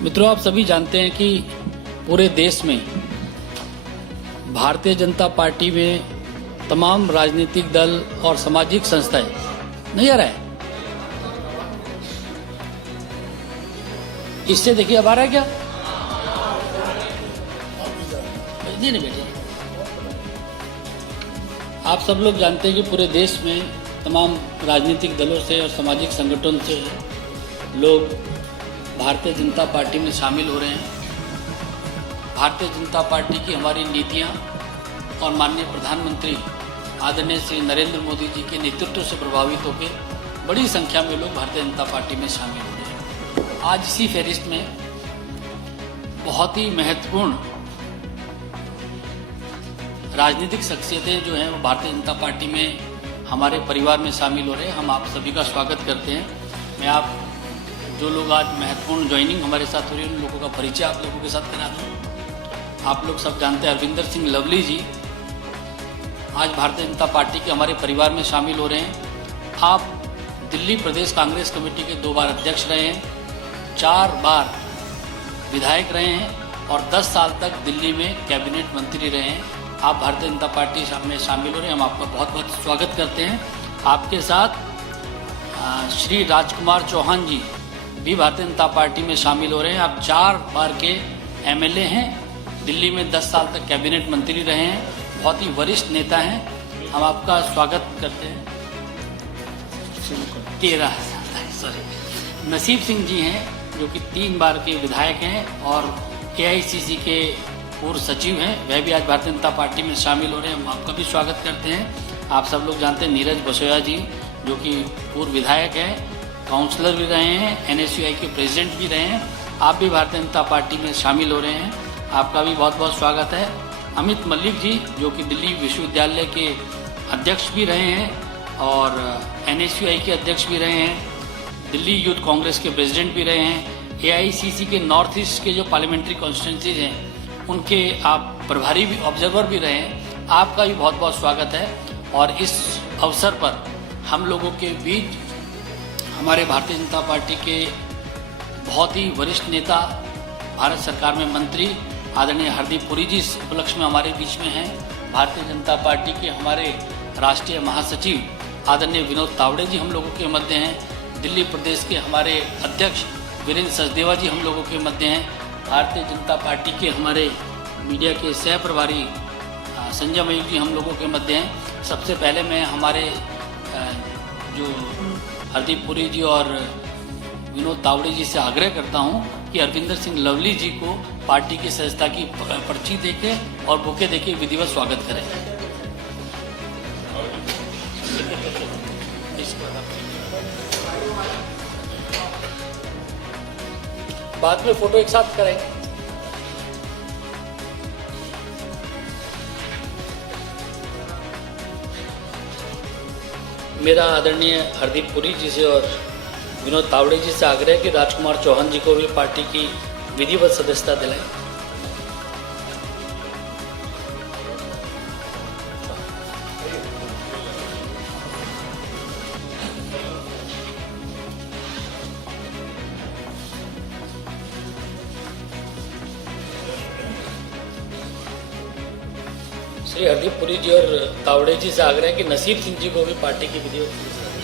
मित्रों, आप सभी जानते हैं कि पूरे देश में भारतीय जनता पार्टी में तमाम राजनीतिक दल और सामाजिक संस्थाएं नहीं आ रहा है। इससे देखिए अब आ रहा है क्या? नहीं बेटे, आप सब लोग जानते हैं कि पूरे देश में तमाम राजनीतिक दलों से और सामाजिक संगठनों से लोग भारतीय जनता पार्टी में शामिल हो रहे हैं। भारतीय जनता पार्टी की हमारी नीतियां और माननीय प्रधानमंत्री आदरणीय श्री नरेंद्र मोदी जी के नेतृत्व से प्रभावित होकर बड़ी संख्या में लोग भारतीय जनता पार्टी में शामिल हो रहे हैं। आज इसी फहरिस्त में बहुत ही महत्वपूर्ण राजनीतिक शख्सियतें जो हैं वो भारतीय जनता पार्टी में हमारे परिवार में शामिल हो रहे हैं। हम आप सभी का स्वागत करते हैं। मैं आप जो लोग आज महत्वपूर्ण ज्वाइनिंग हमारे साथ हो रही है उन लोगों का परिचय आप लोगों के साथ करा दूँ। आप लोग सब जानते हैं अरविंदर सिंह लवली जी आज भारतीय जनता पार्टी के हमारे परिवार में शामिल हो रहे हैं। आप दिल्ली प्रदेश कांग्रेस कमेटी के 2 बार अध्यक्ष रहे हैं, 4 बार विधायक रहे हैं और 10 साल तक दिल्ली में कैबिनेट मंत्री रहे हैं। आप भारतीय जनता पार्टी में शामिल हो रहे हैं, हम आपका बहुत बहुत स्वागत करते हैं। आपके साथ श्री राजकुमार चौहान जी भी भारतीय जनता पार्टी में शामिल हो रहे हैं। आप 4 बार के एमएलए हैं, दिल्ली में 10 साल तक कैबिनेट मंत्री रहे हैं, बहुत ही वरिष्ठ नेता हैं। हम आपका स्वागत करते हैं। 13 सॉरी नसीब सिंह जी हैं जो कि 3 बार के विधायक हैं और एआईसीसी के पूर्व सचिव हैं, वह भी आज भारतीय जनता पार्टी में शामिल हो रहे हैं। हम आपका भी स्वागत करते हैं। आप सब लोग जानते हैं नीरज बसोया जी जो कि पूर्व विधायक हैं, काउंसलर भी रहे हैं, एनएसयूआई के प्रेसिडेंट भी रहे हैं। आप भी भारतीय जनता पार्टी में शामिल हो रहे हैं, आपका भी बहुत बहुत स्वागत है। अमित मलिक जी जो कि दिल्ली विश्वविद्यालय के अध्यक्ष भी रहे हैं और एनएसयूआई के अध्यक्ष भी रहे हैं, दिल्ली यूथ कांग्रेस के प्रेसिडेंट भी रहे हैं, एआईसीसी के नॉर्थ ईस्ट के जो पार्लियामेंट्री कॉन्स्टिट्यूंसीज हैं उनके आप प्रभारी भी ऑब्जर्वर भी रहे हैं। आपका भी बहुत बहुत स्वागत है। और इस अवसर पर हम लोगों के बीच हमारे भारतीय जनता पार्टी के बहुत ही वरिष्ठ नेता, भारत सरकार में मंत्री आदरणीय हरदीप पुरी जी इस उपलक्ष्य में हमारे बीच में हैं। भारतीय जनता पार्टी के हमारे राष्ट्रीय महासचिव आदरणीय विनोद तावड़े जी हम लोगों के मध्य हैं। दिल्ली प्रदेश के हमारे अध्यक्ष वीरेंद्र सचदेवा जी हम लोगों के मध्य हैं। भारतीय जनता पार्टी के हमारे मीडिया के सह प्रभारी संजय मयूख जी हम लोगों के मध्य हैं। सबसे पहले मैं हमारे जो हरदीप पुरी जी और विनोद तावड़े जी से आग्रह करता हूं कि अरविंदर सिंह लवली जी को पार्टी की सदस्यता की पर्ची देके और बुके देके विधिवत स्वागत करें। बाद में फोटो एक साथ करें। मेरा आदरणीय हरदीप पुरी जी से और विनोद तावड़े जी से आग्रह है कि राजकुमार चौहान जी को भी पार्टी की विधिवत सदस्यता दिलाएं। श्री हरदीप पुरी जी और तावड़े जी से आग्रह है कि नसीब सिंह जी को भी पार्टी की विधिवत सदस्यता दें।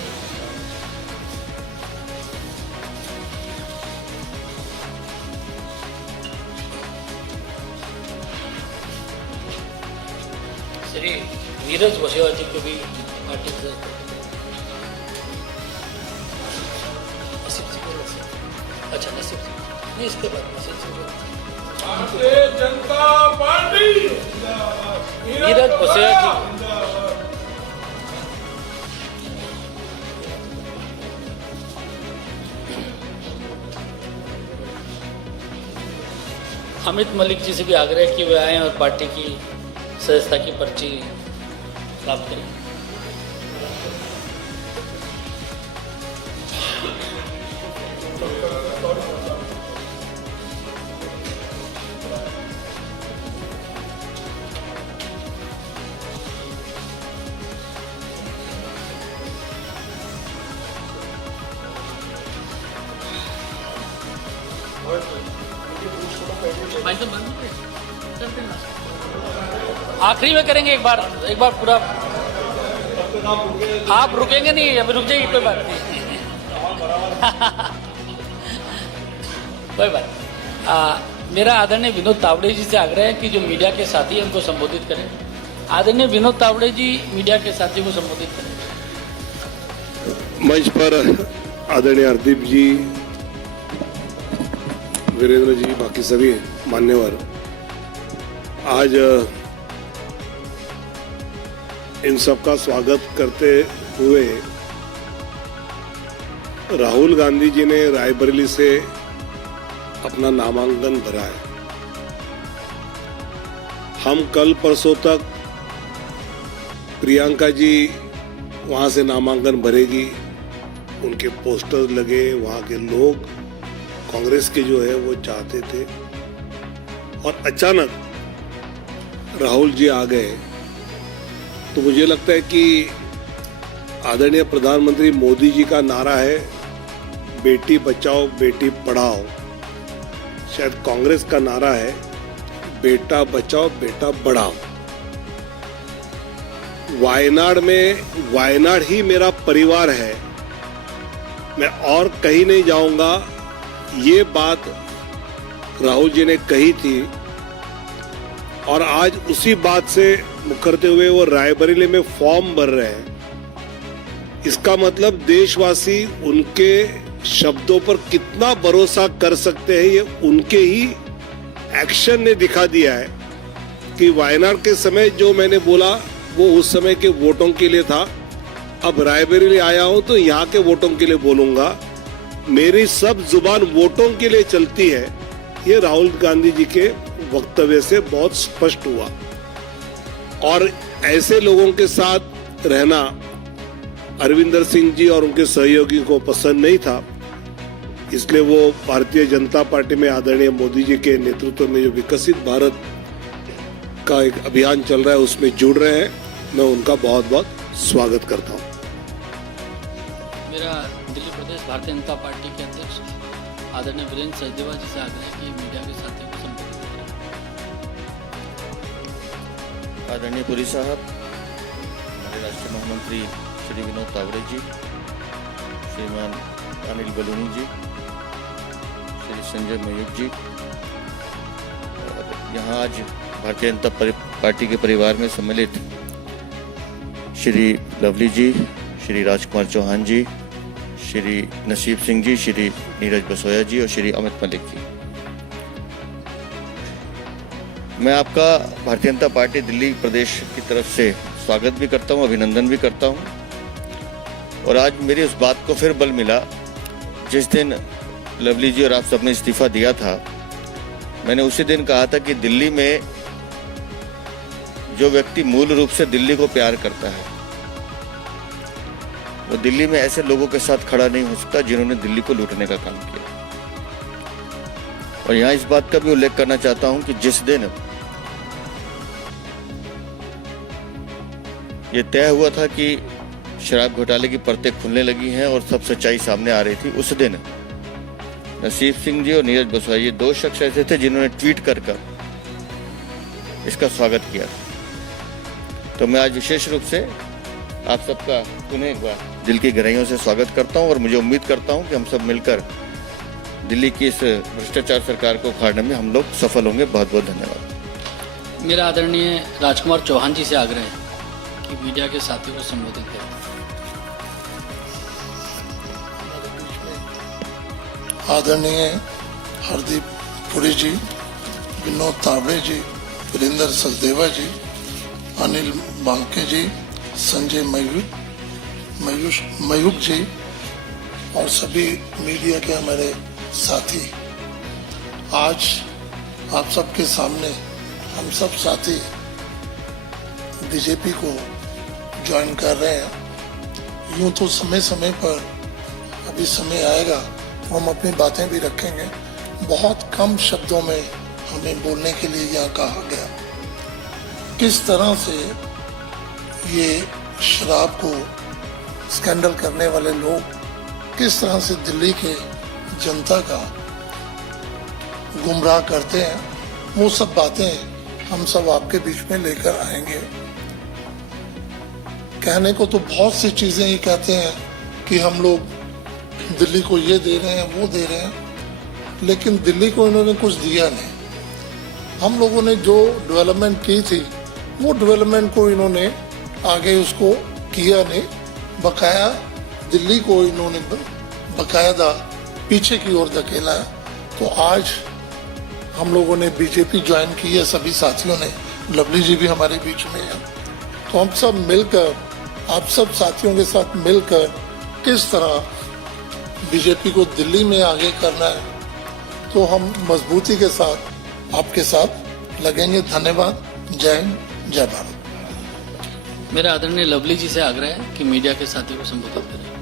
श्री नीरज बसोया जी को भी पार्टी की अच्छा नसीब सिंह नहीं, इसके बाद नसीब सिंह भारतीय जनता पार्टी नीरज बसोया जी। अमित मलिक जी से भी आग्रह कि वे आएं और पार्टी की सदस्यता की पर्ची प्राप्त करें। What? भाई तो बंद कर देना। आखिरी में करेंगे एक बार पूरा। आप रुकेंगे नहीं, अभी रुक जाइए, कोई बात नहीं। कोई बात। मेरा आदरणीय विनोद तावड़े जी से आग्रह है कि जो मीडिया के साथी हैं उनको संबोधित करें। आदरणीय विनोद तावड़े जी मीडिया के साथी को संबोधित करें। मंच पर आदरणीय हरदीप जी, वीरेंद्र जी, बाकी सभी मान्यवर, आज इन सबका स्वागत करते हुए राहुल गांधी जी ने रायबरेली से अपना नामांकन भरा है। हम कल परसों तक प्रियंका जी वहां से नामांकन भरेगी, उनके पोस्टर लगे, वहां के लोग कांग्रेस के जो है वो चाहते थे, और अचानक राहुल जी आ गए। तो मुझे लगता है कि आदरणीय प्रधानमंत्री मोदी जी का नारा है बेटी बचाओ बेटी पढ़ाओ, शायद कांग्रेस का नारा है बेटा बचाओ बेटा बढ़ाओ। वायनाड ही मेरा परिवार है, मैं और कहीं नहीं जाऊंगा, ये बात राहुल जी ने कही थी, और आज उसी बात से मुखरते हुए वो रायबरेली में फॉर्म भर रहे हैं। इसका मतलब देशवासी उनके शब्दों पर कितना भरोसा कर सकते हैं, ये उनके ही एक्शन ने दिखा दिया है कि वायनाड के समय जो मैंने बोला वो उस समय के वोटों के लिए था। अब रायबरेली आया हूं तो यहाँ के वोटों के लिए बोलूंगा, मेरी सब जुबान वोटों के लिए चलती है। ये राहुल गांधी जी के वक्तव्य से बहुत स्पष्ट हुआ, और ऐसे लोगों के साथ रहना अरविंदर सिंह जी और उनके सहयोगी को पसंद नहीं था, इसलिए वो भारतीय जनता पार्टी में आदरणीय मोदी जी के नेतृत्व में जो विकसित भारत का एक अभियान चल रहा है उसमें जुड़ रहे हैं। मैं उनका बहुत बहुत स्वागत करता हूं। मेरा दिल्ली प्रदेश भारतीय जनता पार्टी के अध्यक्ष आदरणीय वीरेंद्र सचदेवा जी से आग्रह है कि मीडिया के साथियों को संबोधित करें। आदरणीय पुरी साहब, हमारे राष्ट्रीय महामंत्री श्री विनोद तावड़े जी, श्रीमान अनिल बलूनी जी, श्री संजय मयूख जी, और यहाँ आज भारतीय जनता पार्टी के परिवार में सम्मिलित श्री लवली जी, श्री राजकुमार चौहान जी, श्री नसीब सिंह जी, श्री नीरज बसोया जी और श्री अमित मलिक जी। मैं आपका भारतीय जनता पार्टी दिल्ली प्रदेश की तरफ से स्वागत भी करता हूं, अभिनंदन भी करता हूं। और आज मेरी उस बात को फिर बल मिला जिस दिन लवली जी और आप सबने इस्तीफा दिया था। मैंने उसी दिन कहा था कि दिल्ली में जो व्यक्ति मूल रूप से दिल्ली को प्यार करता है वो दिल्ली में ऐसे लोगों के साथ खड़ा नहीं हो सकता जिन्होंने दिल्ली को लूटने का काम किया। और यहाँ इस बात का भी उल्लेख करना चाहता हूं कि जिस दिन ये तय हुआ था कि शराब घोटाले की परतें खुलने लगी हैं और सब सच्चाई सामने आ रही थी, उस दिन नसीब सिंह जी और नीरज बसोया, ये दो शख्स ऐसे थे जिन्होंने ट्वीट कर इसका स्वागत किया। तो मैं आज विशेष रूप से आप सबका पुनः एक बार दिल की गहराइयों से स्वागत करता हूं, और मुझे उम्मीद करता हूं कि हम सब मिलकर दिल्ली की इस भ्रष्टाचार सरकार को उखाड़ने में हम लोग सफल होंगे। बहुत बहुत धन्यवाद। मेरा आदरणीय राजकुमार चौहान जी से आग्रह है कि मीडिया के साथियों को संबोधित करें। आदरणीय हरदीप पुरी जी, विनोद तावड़े जी, वीरेंद्र सचदेवा जी, अनिल बांके जी, संजय मयूख जी और सभी मीडिया के हमारे साथी, आज आप सबके सामने हम सब साथी बीजेपी को ज्वाइन कर रहे हैं। यूं तो समय समय पर अभी समय आएगा हम अपनी बातें भी रखेंगे। बहुत कम शब्दों में हमें बोलने के लिए यहाँ कहा गया किस तरह से ये शराब को स्कैंडल करने वाले लोग किस तरह से दिल्ली के जनता का गुमराह करते हैं, वो सब बातें हम सब आपके बीच में लेकर आएंगे। कहने को तो बहुत सी चीजें ही कहते हैं कि हम लोग दिल्ली को ये दे रहे हैं, वो दे रहे हैं, लेकिन दिल्ली को इन्होंने कुछ दिया नहीं। हम लोगों ने जो डेवलपमेंट की थी वो डेवलपमेंट को इन्होंने आगे उसको किया नहीं, बकाया दिल्ली को इन्होंने बकायदा पीछे की ओर धकेला है। तो आज हम लोगों ने बीजेपी ज्वाइन की है, सभी साथियों ने, लवली जी भी हमारे बीच में है। तो हम सब मिलकर, आप सब साथियों के साथ मिलकर किस तरह बीजेपी को दिल्ली में आगे करना है, तो हम मजबूती के साथ आपके साथ लगेंगे। धन्यवाद। जय हिंद, जय भारत। मेरा आदरणीय लवली जी से आग्रह है कि मीडिया के साथियों को संबोधित करें।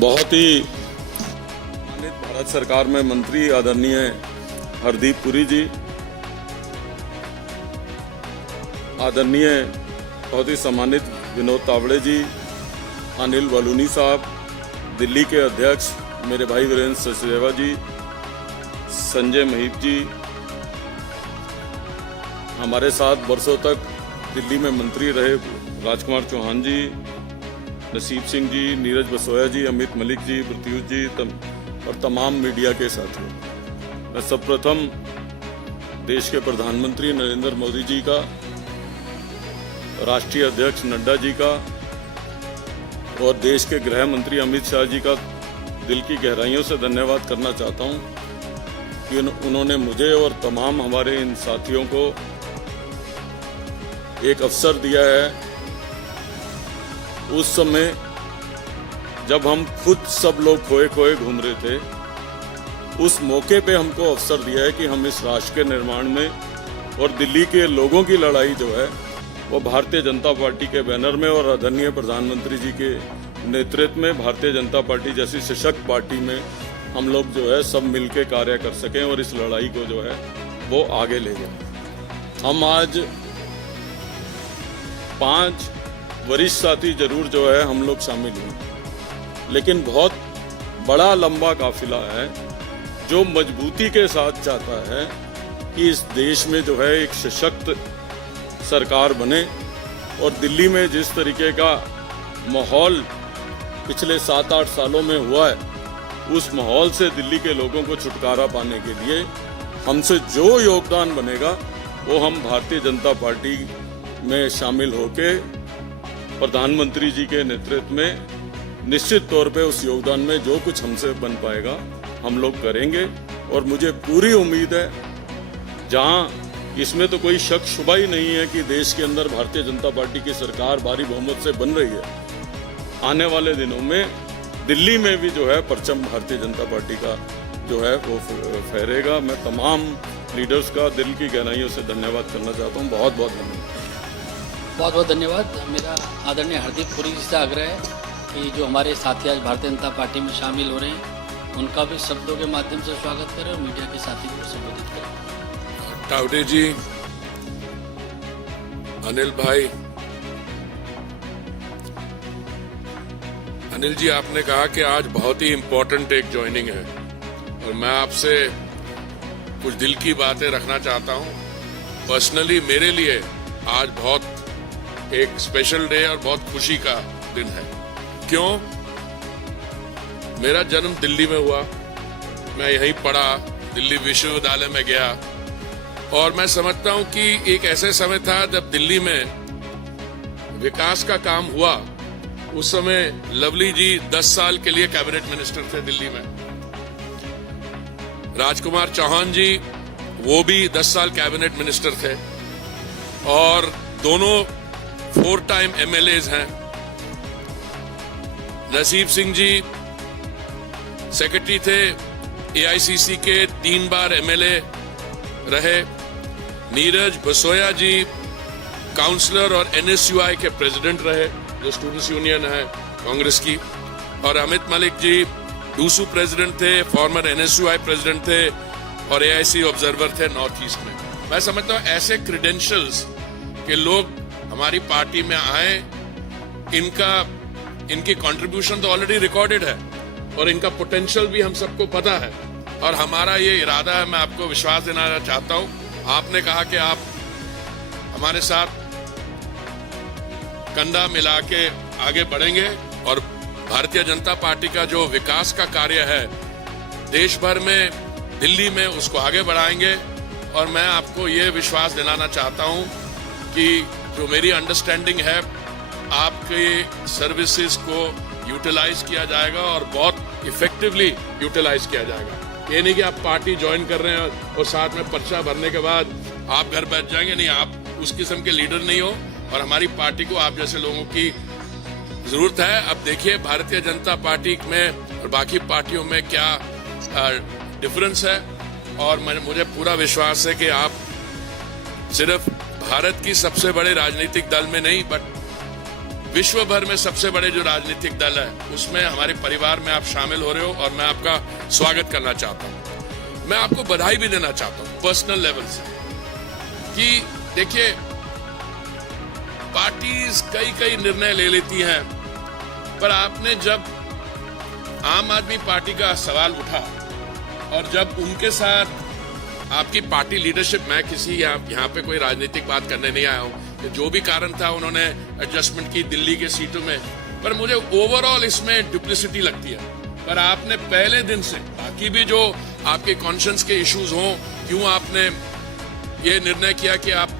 बहुत ही सम्मानित भारत सरकार में मंत्री आदरणीय हरदीप पुरी जी, आदरणीय बहुत ही सम्मानित विनोद तावड़े जी, अनिल बलूनी साहब, दिल्ली के अध्यक्ष मेरे भाई वीरेंद्र सचदेवा जी, संजय महिप जी, हमारे साथ वर्षों तक दिल्ली में मंत्री रहे राजकुमार चौहान जी, नसीब सिंह जी, नीरज बसोया जी, अमित मलिक जी, प्रत्युष जी और तमाम मीडिया के साथियों, मैं सर्वप्रथम देश के प्रधानमंत्री नरेंद्र मोदी जी का, राष्ट्रीय अध्यक्ष नड्डा जी का और देश के गृह मंत्री अमित शाह जी का दिल की गहराइयों से धन्यवाद करना चाहता हूं कि उन्होंने मुझे और तमाम हमारे इन साथियों को एक अवसर दिया है। उस समय जब हम खुद सब लोग खोए खोए घूम रहे थे, उस मौके पे हमको अवसर दिया है कि हम इस राष्ट्र के निर्माण में और दिल्ली के लोगों की लड़ाई जो है वो भारतीय जनता पार्टी के बैनर में और आदरणीय प्रधानमंत्री जी के नेतृत्व में भारतीय जनता पार्टी जैसी सशक्त पार्टी में हम लोग जो है सब मिलकर कार्य कर सकें और इस लड़ाई को जो है वो आगे ले जाएं। हम आज 5 वरिष्ठ साथी जरूर जो है हम लोग शामिल हुए, लेकिन बहुत बड़ा लंबा काफिला है जो मजबूती के साथ चाहता है कि इस देश में जो है एक सशक्त सरकार बने और दिल्ली में जिस तरीके का माहौल पिछले 7-8 सालों में हुआ है, उस माहौल से दिल्ली के लोगों को छुटकारा पाने के लिए हमसे जो योगदान बनेगा वो हम भारतीय जनता पार्टी में शामिल होके प्रधानमंत्री जी के नेतृत्व में निश्चित तौर पे उस योगदान में जो कुछ हमसे बन पाएगा हम लोग करेंगे। और मुझे पूरी उम्मीद है, जहां इसमें तो कोई शक शुबा ही नहीं है कि देश के अंदर भारतीय जनता पार्टी की सरकार भारी बहुमत से बन रही है, आने वाले दिनों में दिल्ली में भी जो है परचम भारतीय जनता पार्टी का जो है वो फहरेगा। मैं तमाम लीडर्स का दिल की गहराइयों से धन्यवाद करना चाहता हूँ। बहुत बहुत धन्यवाद। बहुत बहुत धन्यवाद। मेरा आदरणीय हरदीप पुरी जी से आग्रह है कि जो हमारे साथी आज भारतीय जनता पार्टी में शामिल हो रहे हैं उनका भी शब्दों के माध्यम से स्वागत करें और मीडिया के साथी को संबोधित करें। तावड़े जी, अनिल भाई, अनिल जी, आपने कहा कि आज बहुत ही इम्पोर्टेंट एक ज्वाइनिंग है और मैं आपसे कुछ दिल की बातें रखना चाहता हूं। पर्सनली मेरे लिए आज बहुत एक स्पेशल डे और बहुत खुशी का दिन है। क्यों? मेरा जन्म दिल्ली में हुआ, मैं यहीं पढ़ा, दिल्ली विश्वविद्यालय में गया और मैं समझता हूं कि एक ऐसे समय था जब दिल्ली में विकास का काम हुआ। उस समय लवली जी 10 साल के लिए कैबिनेट मिनिस्टर थे दिल्ली में, राजकुमार चौहान जी वो भी 10 साल कैबिनेट मिनिस्टर थे और दोनों 4 टाइम MLAs हैं। नसीब सिंह जी सेक्रेटरी थे, AICC के 3 बार MLA रहे। नीरज बसोया जी काउंसलर और NSUI के प्रेसिडेंट रहे, जो स्टूडेंट्स यूनियन है कांग्रेस की। और अमित मलिक जी डूसू प्रेसिडेंट थे, फॉर्मर NSUI प्रेसिडेंट थे और AIC ऑब्जर्वर थे नॉर्थ ईस्ट में। मैं समझता हूँ ऐसे क्रेडेंशियल्स के लोग हमारी पार्टी में आए, इनकी कंट्रीब्यूशन तो ऑलरेडी रिकॉर्डेड है और इनका पोटेंशियल भी हम सबको पता है और हमारा ये इरादा है। मैं आपको विश्वास दिलाना चाहता हूं, आपने कहा कि आप हमारे साथ कंधा मिला के आगे बढ़ेंगे और भारतीय जनता पार्टी का जो विकास का कार्य है देश भर में, दिल्ली में, उसको आगे बढ़ाएंगे। और मैं आपको ये विश्वास दिलाना चाहता हूं कि जो मेरी अंडरस्टैंडिंग है, आपके सर्विसेज को यूटिलाइज किया जाएगा और बहुत इफेक्टिवली यूटिलाइज किया जाएगा। ये नहीं कि आप पार्टी ज्वाइन कर रहे हैं और साथ में पर्चा भरने के बाद आप घर बैठ जाएंगे, नहीं, आप उस किस्म के लीडर नहीं हो और हमारी पार्टी को आप जैसे लोगों की जरूरत है। अब देखिए भारतीय जनता पार्टी में और बाकी पार्टियों में क्या डिफरेंस है और मुझे पूरा विश्वास है कि आप सिर्फ भारत की सबसे बड़े राजनीतिक दल में नहीं, बट विश्व भर में सबसे बड़े जो राजनीतिक दल है उसमें हमारे परिवार में आप शामिल हो रहे हो और मैं आपका स्वागत करना चाहता हूं। मैं आपको बधाई भी देना चाहता हूं पर्सनल लेवल से कि देखिए पार्टीज कई निर्णय ले लेती हैं, पर आपने जब आम आदमी पार्टी का सवाल उठा और जब उनके साथ आपकी पार्टी लीडरशिप, मैं किसी यहाँ पे कोई राजनीतिक बात करने नहीं आया हूँ, जो भी कारण था उन्होंने एडजस्टमेंट की दिल्ली के सीटों में, पर मुझे ओवरऑल इसमें डुप्लिसिटी लगती है। पर आपने पहले दिन से, बाकी भी जो आपके कॉन्शियंस के इश्यूज हों, क्यों आपने ये निर्णय किया कि आप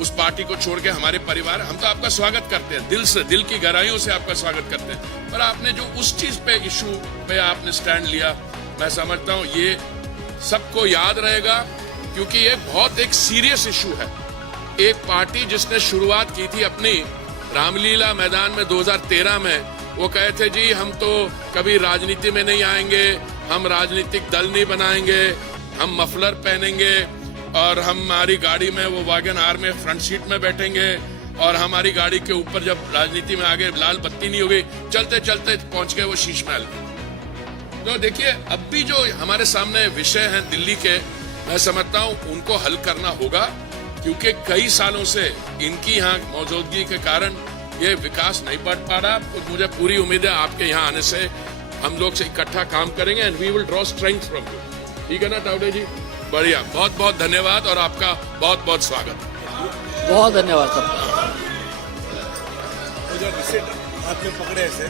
उस पार्टी को छोड़ के हमारे परिवार, हम तो आपका स्वागत करते हैं दिल से, दिल की गहराइयों से आपका स्वागत करते हैं, पर आपने जो उस चीज पे, इशू पे आपने स्टैंड लिया, मैं समझता हूँ ये सबको याद रहेगा क्योंकि ये बहुत एक सीरियस इशू है। एक पार्टी जिसने शुरुआत की थी अपनी रामलीला मैदान में 2013 में, वो कहे थे जी हम तो कभी राजनीति में नहीं आएंगे, हम राजनीतिक दल नहीं बनाएंगे, हम मफलर पहनेंगे और हमारी गाड़ी में वो वैगन आर में फ्रंट सीट में बैठेंगे और हमारी गाड़ी के ऊपर जब राजनीति में आगे लाल बत्ती नहीं होगी, चलते चलते पहुंच गए वो शीश महल। तो देखिए अब भी जो हमारे सामने विषय हैं दिल्ली के, मैं समझता हूं उनको हल करना होगा क्योंकि कई सालों से इनकी यहाँ मौजूदगी के कारण ये विकास नहीं बढ़ पा रहा। तो मुझे पूरी उम्मीद है आपके यहाँ आने से हम लोग से इकट्ठा काम करेंगे and we will draw strength from you. ठीक है ना तावड़े जी? बढ़िया, बहुत बहुत धन्यवाद और आपका बहुत बहुत स्वागत। बहुत धन्यवाद सर। हाथ में पकड़े ऐसे